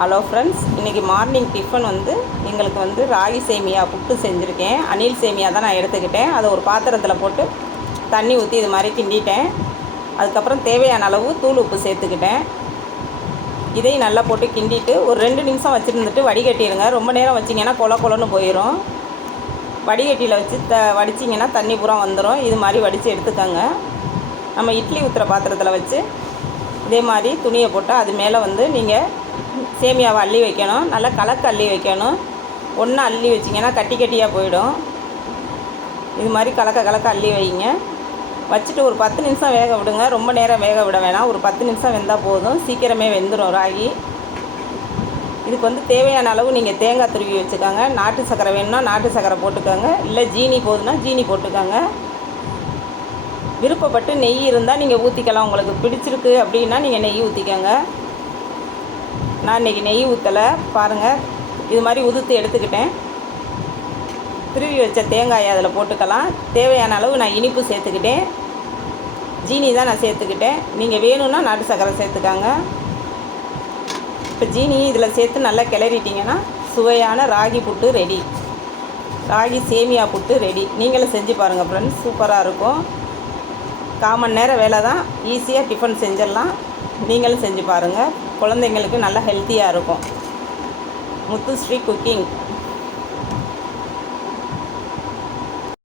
Hello friends இன்றைக்கி morning tiffin வந்து எங்களுக்கு வந்து ராகி சேமியா புட்டு செஞ்சுருக்கேன். அணில் சேமியா தான் நான் எடுத்துக்கிட்டேன். அதை ஒரு பாத்திரத்தில் போட்டு தண்ணி ஊற்றி இது மாதிரி கிண்டிட்டேன். அதுக்கப்புறம் தேவையான அளவு தூள் உப்பு சேர்த்துக்கிட்டேன். இதையும் நல்லா போட்டு கிண்டிட்டு ஒரு ரெண்டு நிமிஷம் வச்சுருந்துட்டு வடிகட்டிடுங்க ரொம்ப நேரம் வச்சிங்கன்னா கொல கொலன்னு போயிடும் வடிகட்டியில் வச்சு த வடிச்சிங்கன்னா தண்ணி பூரா வந்துடும் இது மாதிரி வடித்து எடுத்துக்கோங்க. நம்ம இட்லி ஊற்றுற பாத்திரத்தில் வச்சு இதே மாதிரி துணியை போட்டு அது மேலே வந்து நீங்கள் சேமியாவை அள்ளி வைக்கணும். நல்லா கலக்க அள்ளி வைக்கணும். ஒன்றா அள்ளி வச்சிங்கன்னா கட்டி கட்டியாக போயிடும். இது மாதிரி கலக்க கலக்க அள்ளி வைங்க. வச்சுட்டு ஒரு பத்து நிமிஷம் வேக விடுங்க. ரொம்ப நேரம் வேக விட வேணாம். ஒரு பத்து நிமிஷம் வெந்தால் போதும். சீக்கிரமே வெந்துடும் ராகி இதுக்கு வந்து தேவையான அளவு நீங்கள் தேங்காய் துருவி வச்சுக்கோங்க. நாட்டு சக்கரை வேணும்னா நாட்டு சக்கரை போட்டுக்கோங்க. இல்லை ஜீனி போதுன்னா ஜீனி போட்டுக்கோங்க. விருப்பப்பட்டு நெய் இருந்தால் நீங்கள் ஊற்றிக்கலாம் உங்களுக்கு பிடிச்சிருக்கு அப்படின்னா நீங்கள் நெய் ஊற்றிக்கோங்க நான் இன்றைக்கி நெய் ஊற்றலை பாருங்கள் இது மாதிரி உதுத்து எடுத்துக்கிட்டேன். திருவி வச்ச தேங்காயை அதில் போட்டுக்கலாம். தேவையான அளவு நான் இனிப்பு சேர்த்துக்கிட்டேன். ஜீனி தான் நான் சேர்த்துக்கிட்டேன். நீங்கள் வேணும்னா நாட்டு சக்கரை சேர்த்துக்காங்க. இப்போ ஜீனி இதில் சேர்த்து நல்லா கிளறிட்டிங்கன்னா சுவையான ராகி புட்டு ரெடி. ராகி சேமியா புட்டு ரெடி. நீங்களும் செஞ்சு பாருங்கள் ஃப்ரெண்ட்ஸ் சூப்பராக இருக்கும். கால் நேரம் வேலை தான். ஈஸியாக டிஃபன் செஞ்சிடலாம். நீங்களும் செஞ்சு பாருங்கள் குழந்தைங்களுக்கு நல்லா ஹெல்த்தியாக இருக்கும். முத்துஸ்ரீ குக்கிங்